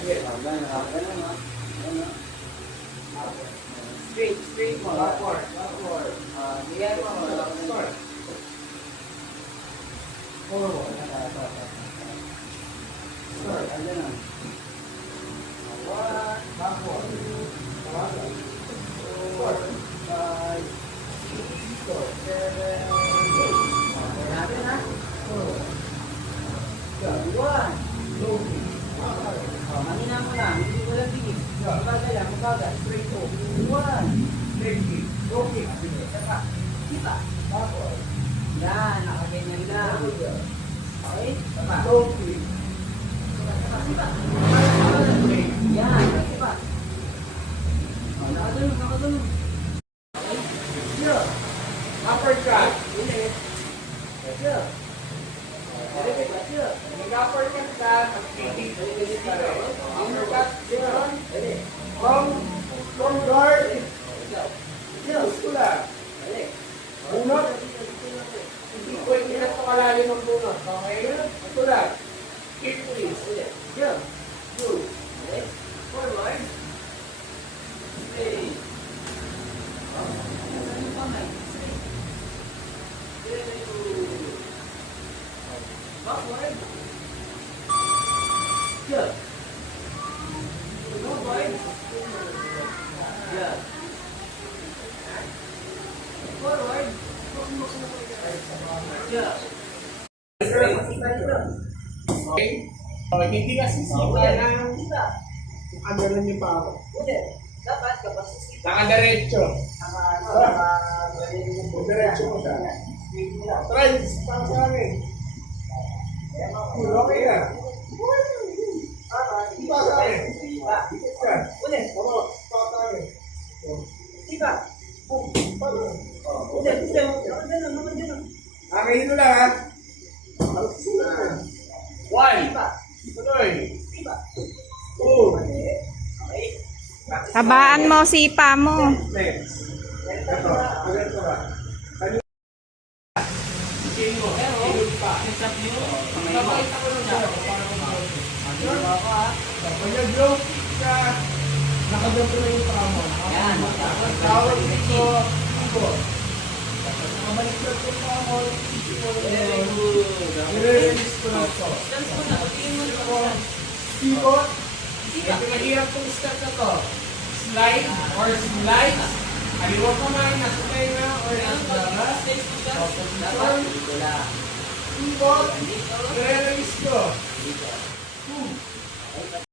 Straight mo. Backward. Diyan mo. Forward. Start. Ayan na. Backward. Forward. 5, 6, 7, 8. Natin ha? One. Loading. Manina mo lang. Hindi ko lang tingin. Mabagal lang. Mabagal. Straight to. One. Straight kick. Low kick. Saka. Kita. Backward. Yan. Nakaganyan lang. Okay? Saka. Low kick. Saka. Yan. Saka. Nakadulong. Okay? Here. Uppercut. Ulit. Here. Mag-uppercut ka, mag-kicking ka rin. Uppercut, from guard, gusto lang. Bunot, hindi ko ikinat ito kalalim ng bunot. Okay? Ito lang. Kick please. Jump. Two. Forward. Stay. Backward. Jump. Forward. Jump. Forward. Jump. Okay. Hindi kasi siya ng ano lang yung paa. Dapat kapag nakadiretso. Nakadiretso mo siya. Try sa amin. Okay na. Iba sa akin. Ulit. Iba. Ulit. Hilo lang ha. One. Tuloy. Two. Habaan mo, sipa mo. Next. Ito. Ito ba? Pag-blow ka, nakadampo na yung paa mo. Yan. Tawag dito, ibo. Nakabalik na ito paa mo, i-release ko na ito. Pivot. Ito mahirap itong step na ito. Slide or slide. Aliwa kamay, nasa tenga or nasa labas. Position. Pivot. I-release ko. 2.